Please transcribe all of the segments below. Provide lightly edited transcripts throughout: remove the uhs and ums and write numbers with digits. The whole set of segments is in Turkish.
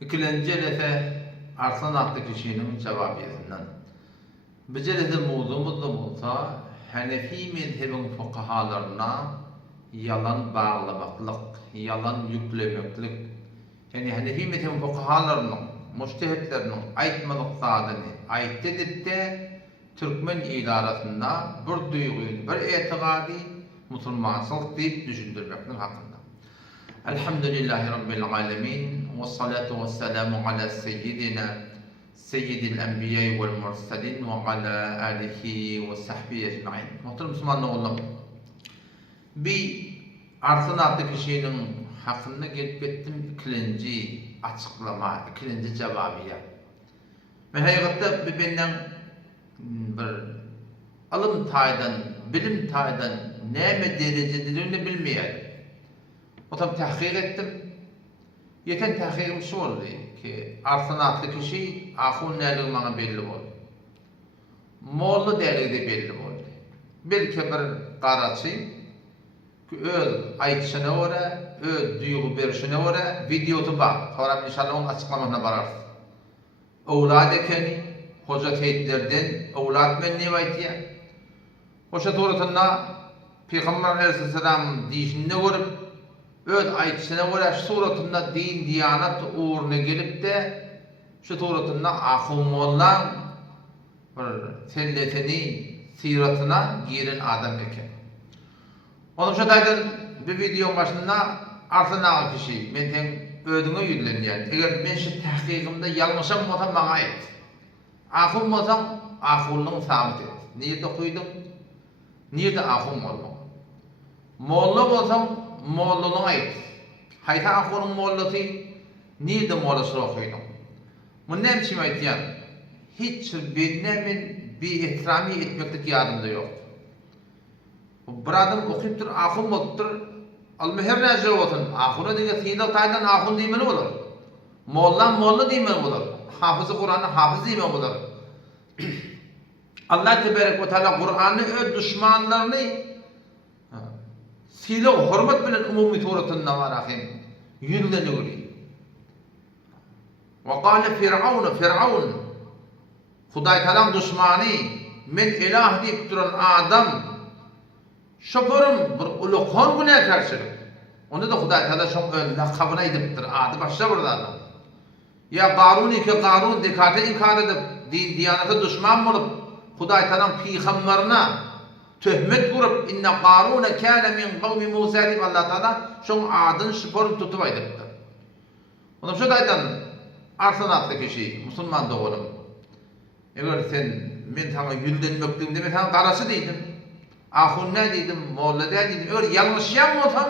İkinci elete Arslan adlı kişinin cevabiyetinden. Bu celede mevzumuz da olsa Hanefi mezhebin fukahalarına yalan bağlamaklık, yalan yüklemeklik. Yani Hanefi mezhebin fukahalarının, mujtehitlerinin aytmalık zadını ayt edip de Türkmen idarasında bir duyguyu, bir etikadi Müslümançılık deyip düşündürmeknin hakkında. Elhamdülillahi Rabbil alemin ve salatu ve selamu ala seyyidina seyyidil enbiya vel mursalin ve ala alihi ve sahbihi ecmaîn. Muhterem Müslümanlar oğlum, bir Arslan adlı kişinin hakkında gelip ettim ikinci açıklama, ikinci cevabıya. Ben hakikaten bir benden bir alım taydan, bilim taydan neme derecelerini bilmeyelim. O tam tahkik ettim. Yeten tahkikim şu oldu ki Arslan adlı kişi ahun nerede bana belli oldu. Moğollu derdi de belli oldu. Belki bir qaraçı öz aytışına ora, öz duygu berişine ora videotu bak. Sonra inşallah onun açıklamasına bararsın. Oğlad ekeni, hoca teyitlerden oğlad menni vaytiya. Hoşa doğrultusunda Peygamber Aleyhisselam dişinde görüp öz aytışına göre şu suratında din diyanat uğruna gelip de şu suratında ahum olan bir selletini, siratına giren adam eken. Onun şu daydan bir videonun başında Arslan ağa kişi, men ten ödüňe yüzlenýär. Eger men şu tahkikimde yanlışam bolsa maňa aýt. Ahum bolsaň, ahumlyň sabit et. Niýede okuýdum? Niýede ahum boldum? Molla bolsaň, mollalyň aýt. Haýta ahumlyň mollasy, niýede mollasy okuýdum? Bu näme üçin aýtýar? Hiç benemin bir ihtirami etmeklik ýadymda ýok. Bir adam okuyup dur, ahun bolup dur, al-meher näze bolsun, ahuna diýen syýda taýdan ahun diýmeli bolar. Molla diýmeli bolar. Hafyzy Kur'any hafyz diýmeli bolar. Allah tebarek ve teala Kur'any öz düşmanlaryny syýla hormat bilen umumy suratynda barahim ýüzlenýär. Ve qala Firavun Hudaý taalaň düşmany, men ilah diýip duran adam şoförüm bir ulukhan günahkarçılık. Onda da Hudaý taala şoň lakabyny aýdypdyr. Ady başga bir adam. Ya Qarun dekate inkar edip din diyanata düşman bolup Hudaý taalaň peýgamberine töhmet gurup inne Qarun kana min qawmi Musa diýip Allah taala şoň adyn şoförüm tutup aýdypdyr. Onda şu daýdan Arslan adly kişi musulman dogalym. Eger sen men sana ýüldenmekdim deme sana garaşy diýdim. Ahun ne dedim, molla ne dedim, öyle yanlış yapmasam,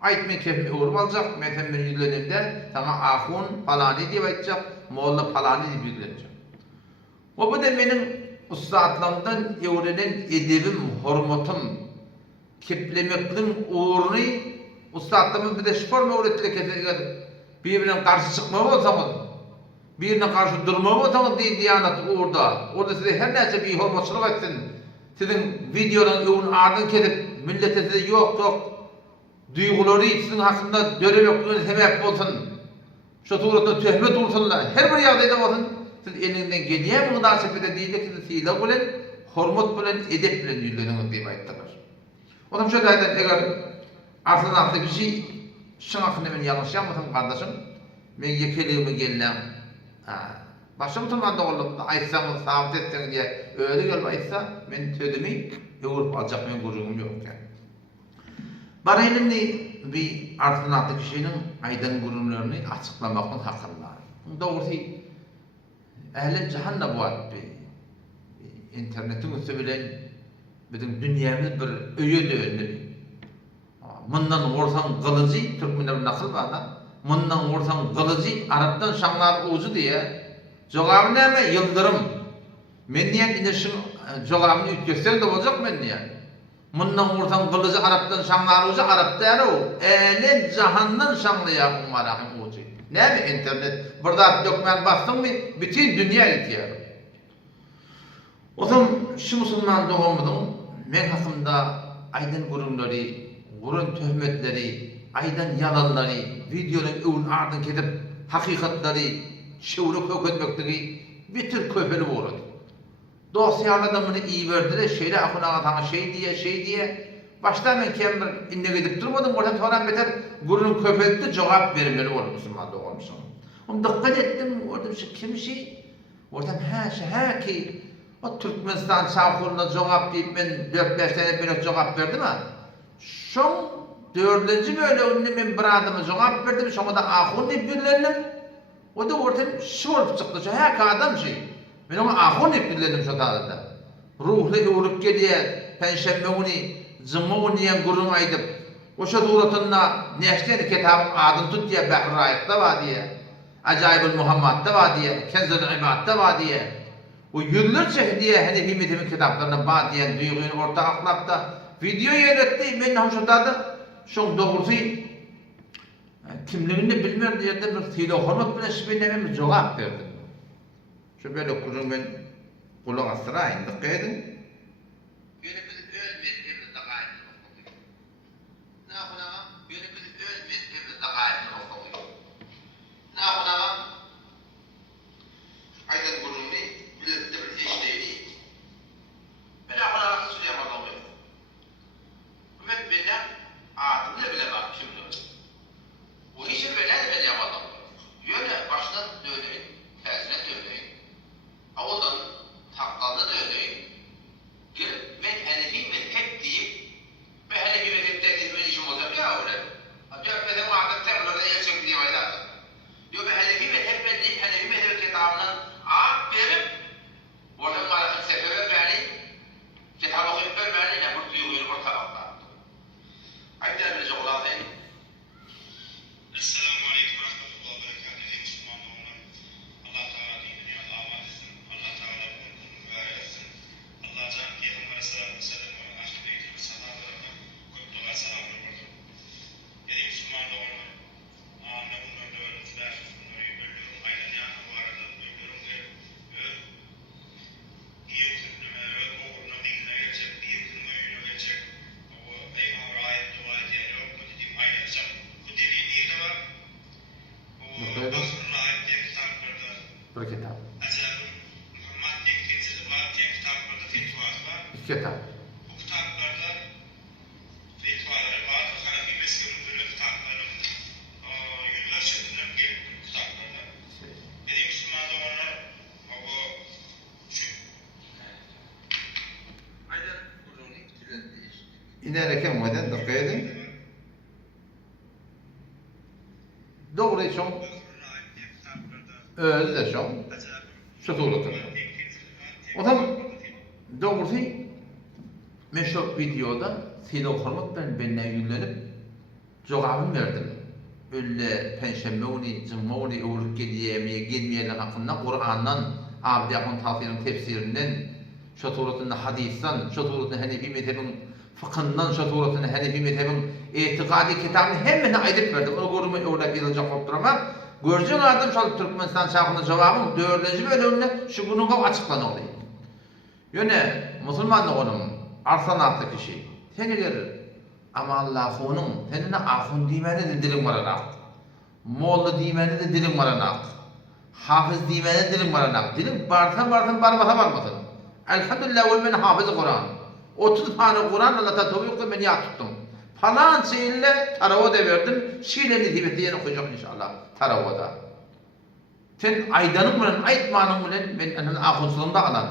aytmen kefimi uğrup alacak, meten bir yüzlenimde, sana ahun falani diye aytacak, molla falani diye yüzlenecek. O bu da benim ustadlarımdan öğrenen edebim, hormatum, keplemekliğin uğrunu, ustadlarımız bir de şu forma öğrettiler kesinlikle, birbirine karşı çıkma olsamız, birine karşı durma olsamız diye diyanat orada size her neyse bir hormatçılık etsin. Sizin videodan yoğun ardın kedip millete size yok duygulary sizin hakkında döremek sebep bolsun. Şu suratda töhmet olsunlar. Her bir ýagdaýda bolsun. Siz elinden gelýän münasebete diýdik sizi syýla bilen, hormat bilen, edep bilen ýüzleneňiz diýip aýtdylar. Ondan şu daýdan eger Arslan adly kişi şoň hakynda men ýalňyş ýapmasam gardaşym, men ýekeligime gelýän. Başka musulman dogalyp aýtsaň, sabit etseň diye öyle gelip aýtsa, men tödümi ýorup aljak men gurugum ýok eken. Bana elimde bir Arslan adly kişinin aýdan gurumlaryny açyklamakyň hakynda. Dogry ähli cehennam bolupdy. İnternetin üstü bilen bizim dünýämiz bir öýe döndü. Mundan gorsan gylyjy, türkmenler nakyl barda. Mundan gorsan gylyjy, Arapdan şaňlar uzy diye. Jogaby näme? Yıldırım. Men niýet ine şu jogabyny ütgesek de boljak men niýet. Mundan gorsan gylyjy Arapdan şaňlar uzy, Arapda ýa o. Älen jahandan şaňlaýar umarahym uzy. Näme internet? Burada dokman basdyňmy? Bütün dünýä ýetýär. Ozan şu musulman dogamydyň men hakymda aýdan gurumlary, gurun töhmetleri, aýdan yalanlary, videoların övün ardın kedip hakikatleri şevru köketmekteki bir tür köpeli olur. Dosyalar adamını iyi verdiler, şeyle akına tana şey diye. Başta ben kendim inne gidip durmadım, orada sonra beter gurun köpeldi cevap verimleri oldu Müslümanlığı olmuşsun. Dikkat ettim, orada bir şey, kim şey? Oradan ki o Türkmenistan şahkuruna cevap deyip ben 4-5 tane böyle cevap verdim ha. Şon dördüncü böyle önüne ben bir adama cevap verdim, şona da ahun deyip birlendim. O da ortadan şu olup çıktı, her adam şey. Ben ona ahun deyip birlendim şu tadında. Ruhlu uğrup geliyor, penşemmevuni, zımmavuniyen gurun aydıp, o şu duratında neşteni kitabın adını tut diye Behr-i Raik'ta var diye. Acayip-ül Muhammad'da var diye, Kenz-ül İbad'da var diye. O yıllarca diye Hanefi mezhebi kitaplarına var diyen duygunu orta aklapta video yayınlattı. Ben hamşurdadı. Şun doğrusu kimliğini bilmiyor diye de bir telefonum bile şüphelemem cevap verdim. Şu böyle kurun ben kulak asırayım dikkat edin. Bir kitap. İki kitap. Bu kitaplarda fetvaları var. Hanefi mezhebinin kitapları yıllarca dinlenip bu kitaplarda. Dediğim Müslümanlar onlar o şu aynen İnerken modern dikkat edin. Doğru çok özde çok şu tuğlatın. O zaman doğrusu ben şu videoda seyde okurmak benimle yüklenip cevabını verdim. Öyle penşemmevni, cımmavni, uğruk gelmeyenler hakkında Kur'an'dan, Abdiyak'ın tafsirinin tefsirinden, şu tuğlatında hadisten, şu tuğlatında Hanefi mezhebin fıkhından, şu tuğlatında Hanefi mezhebin itikadi kitabını hemen aydıp verdim. Onu görmeyi orada bilecek oturama. Göreceğin adam şu Türkmenistan şahına cevabın dördüncü bölümünde şu bunun açıklanıyor. Yöne Müslümanlık onun arsanatlı kişi. Seniler ama Allah'ın seninle ahun dimeni de dilim varanak. Moğlu dimeni de dilim varanak. Hafız dimeni de dilim varanak. Dilim barsan barmasın. Elhamdülillah ve ben hafız Kur'an. 30 tane Kur'an Allah'ta tevkü ben ya tuttum. Falan şeyle tarava da verdim. Şiilerini hibetliğini okuyacak inşallah taravada. Sen aydanın bilen, aytmanın bilen ben ahunsuzluğunda alan.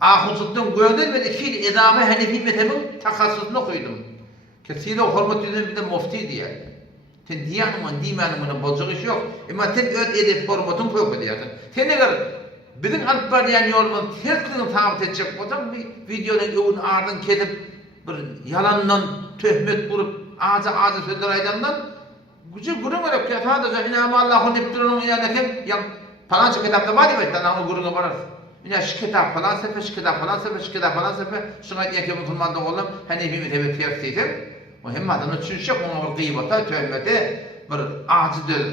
Ahunsuzluğun gördüm ve iki idame Hanefi mezhebin takassusunu koydum. Kesiyle hürmet edilen bir de mufti diye. Sen diyanımın bozuk iş yok. Ama sen öt edip hürmetin koyup ediyorsun. Sen eğer bizim Anpariyan yolunun terkini tahammül edecek olsan bir videonun yoğun ardın kedip bir yalandan töhmet vurup ağzı sözler aydandan gücü gurun verip ki sadece inama Allah'ın iptirunun inaneken yan falanca kitapta var ya ben o guruna varar. Yine şu kitap falan sefer, şu kitap falan sefer, şuna diye ki Müslüman da oğlum Hanefi mezhebi tefsirdir. Mühim adamın çünkü ona gıybata, töhmete bir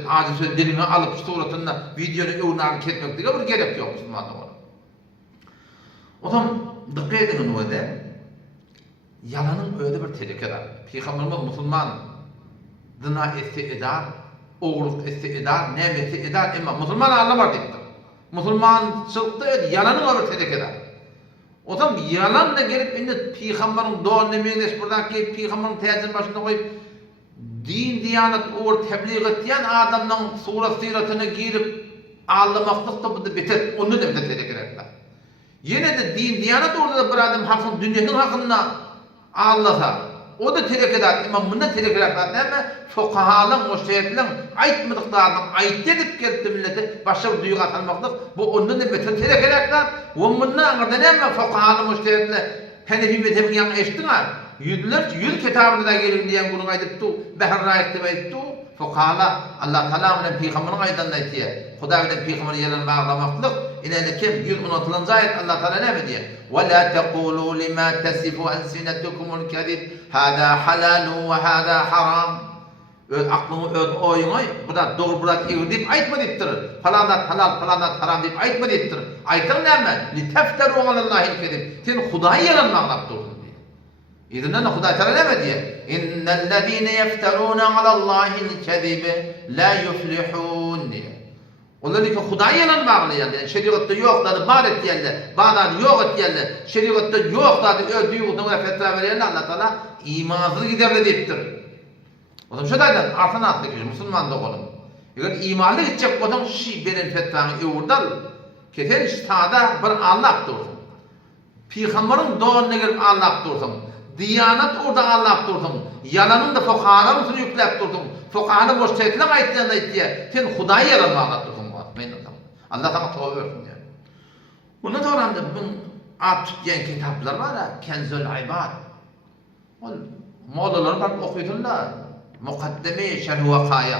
ağzı söz dilini alıp suratında videonu yoğunlarını ketmek diye bir gerek yok Müslüman da oğlum. O zaman dikkat edin o da yalanın öyle bir tehlikeli var. Peygamberimiz Müslüman dına etse eder, oğurluk eder, nemeti eder ama Müslüman anlamar diptir. Müslüman çıktı, yalanın olur terek eder. O zaman yalanla gelip indi Peygamberin doğru nemeyiniz buradaki Peygamberin tezinin başında koyup din, diyanet, uğur, tebliğ ettiyen adamın surat siratını giyirip ağlamaklık da bu da biter. Onu da biter terek ederler. Yine de din, diyanet orada da bir adam hakkın, dünyanın hakkında ağlasa, o da terek eder. Ama bunda terek eder. Değil mi? Fukahalın, müştehitlerin aytmadıklarının ayt edip geldi milleti başka bir duygu atalmaklık. Bu ondan da beter terek ederler. Ve bundan anırda ne mi fukahalın, müştehitler Hanefi mezhebinin yanına eştiler. Yüz kitabında da gelir diyen bunu aydıptı. Behrrayet'te aydıptı. Fukahala Allah Teala bilen Peygamberin aydan aytiye. Huda bilen Peygamberin yalan bağlamaklık. İnene kim? 116. ayet Allah Teala ne mi diye? وَلَا تَقُولُوا لِمَا تَسِفُ أَلْسِنَتُكُمُ الْكَذِبِ هَذَا حَلَالٌ وَهَذَا حَرَامٌ. Aklını oyunu, burada doğru burada iyi deyip aytma deyiptir. Falanat halal, falanat haram deyip aytma deyiptir. Aytın ne mi? لِتَفْتَرُوا عَلَى اللّٰهِ الْكَذِبِ. Sen Huda'yı yalan bağlap durdun diye. İzinden de Huda Teala ne mi diye? اِنَّ الَّذ۪ينَ يَفْتَرُونَ عَلَى اللّٰهِ الْكَذِبِ لَا يُفْلِحُونَ diye. Onlar ki Huda'yı yalan bağlayan diye. Şeriatta yok dedi, var et diyenler. Bağdat yok et diyenler. Şeriatta yok dedi, öldüğü uğruna fetva verenler Allah Teala imansız giderler deyiptir. O zaman şu daydan artan atlı kişi, Müslüman da olun. Eğer imanlı gidecek olan şi beren fetvanı evurdal, keter istada bir anlap dursun. Peygamberin doğru gelip anlap dursun. Diyanet orada anlap dursun. Yalanın da fukahanın üstüne yüklep dursun. Fukahanın boş tehditler ayetlerine ayettiye. Sen Huda'yı yalanla anlap dursun. Allah sana tövbe versin yani. Bundan sonra da bunun ad tutmayan kitaplar var ya, Kenzul İbad. Mollalar var okuyduğunda. Mukaddeme Şerh-i Vakaya.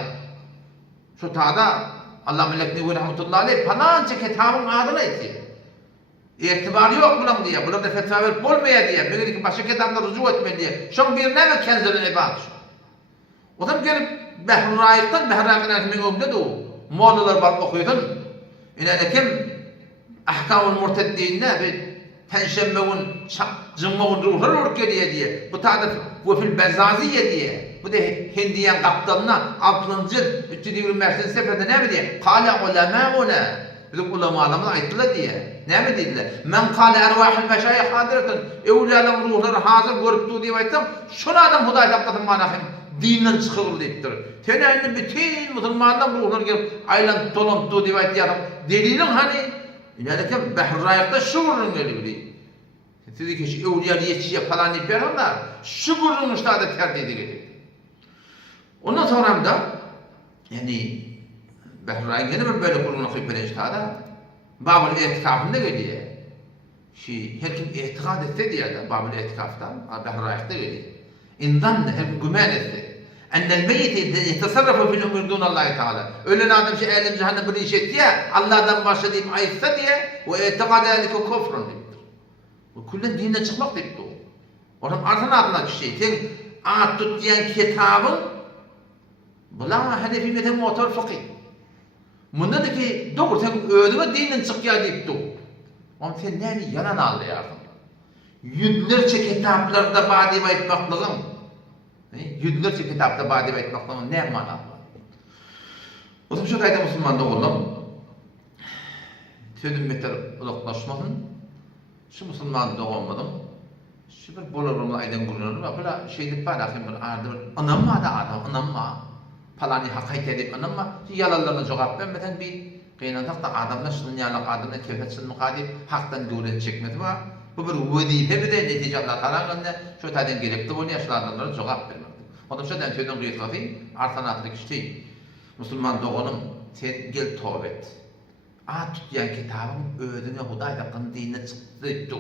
Şu tada Allah melekni ve rahmetullahi aleyh falanca kitabın adını etti. İtibarı yok bunun diye. Bunlar da fetva verip olmaya diye. Böyle ki başka kitapla rücu etme diye. Şun birine mi Kenzul İbad? O zaman gelip Behrrayet'ten Behrrayet'in önünde de o. Mollalar var okuyordun. İnane kim? Ahkamul murteddinine bir penşembevun, cımmavun ruhlar olur diye. Bu tadı bu fil bezaziye diye. Bu da Hindiyan kaptanına 6. cilt 320. seferde ne mi diye? Kâle ulemâuna. Bizim ulemalarımız ayttılar diye. Ne mi dediler? Men kâle ervâhil meşâyih hâdiretun. Evliyaların ruhları hazır görüptü diye ayttam. Şuna adam Hudayt aptatın manahim. Dinden çıkılır deyiptir. Tenayinde bütün Müslümanlar ruhları gelip aylan dolanıp diye ayttığı adam. Delilin hani? Yani ki Behrrayet'te şu vurun geliyor. Dedi ki şu evliyalı yetişiye falan deyip yaranlar. Şu vurun işte adet terdiydi geliyor. Ondan sonra da yani Behrrayet'in yine bir böyle kurulunu koyup veren işte adam. Babül etikafında geliyor. Her kim etikad etse diye de Babül etikaftan Behrrayet'te geliyor. İndan da hep gümen etti. Ennel meyyiti yetasarrafu fil umur dunallahi Teala. Ölen adam elim cehennem bir iş etti ya, Allah'dan başla deyip ayıpsa diye, o etikad ehlike kufrun deyiptir. Bu kullen dinle çıkmak deyiptir o. Onun artan adına kişi, sen ağat tut diyen kitabın, bula Hanefi mezhebi mu'tabar fıkıh. Bunda da ki, doğru sen öldüğüne dinden çık ya deyiptir. Ama sen neyini yalan ağlayarsın? Yüzlerce kitaplarda badem etmaklığın, yüzlerce kitapta badem etmaklığın ne manası var? O zaman şu kayda Müslüman'da oğlum, sözüm beter uzaklaşmasın, şu Müslüman'da olmadım, şu bir bolarımla aydan kurulur, böyle şeylik var, bir arada bir, anamma da adam, anamma, falani hakayet edip anamma, yalanlarına cevap vermeden bir kıynatak da adamla şunun yanlık adamla kefetsin mukadip, haktan göret çekmedi var. Bu bir vazife bir de netice Allah Teala'nın şu tadan gerekli bunu yaşlananlara cevap vermek. Onun için ben sözün gıyetleri artanatlık işte. Müslüman doğanım sen gel tövbe et. At tutyan kitabın ödüne Hudayt hakkın dinine çıktı.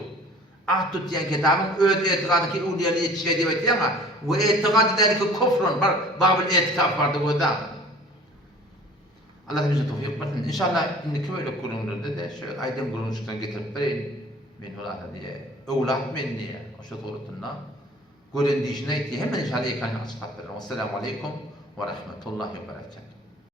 At tutyan kitabın ödü etikadı ki uliyalı yetişe diye ama bu etikadı der ki kufrun var. Babül etikaf vardı burada. Allah bize tevfik versin. İnşallah indiki böyle kurumlarda da şöyle aydın kuruluştan getirip vereyim. Men hulata diye, evlat men diye, o şu doğrultunda gören dişine hemen inşallah ekranı açıklat verelim. Esselamu aleyküm ve rahmetullahi ve berekatuhu.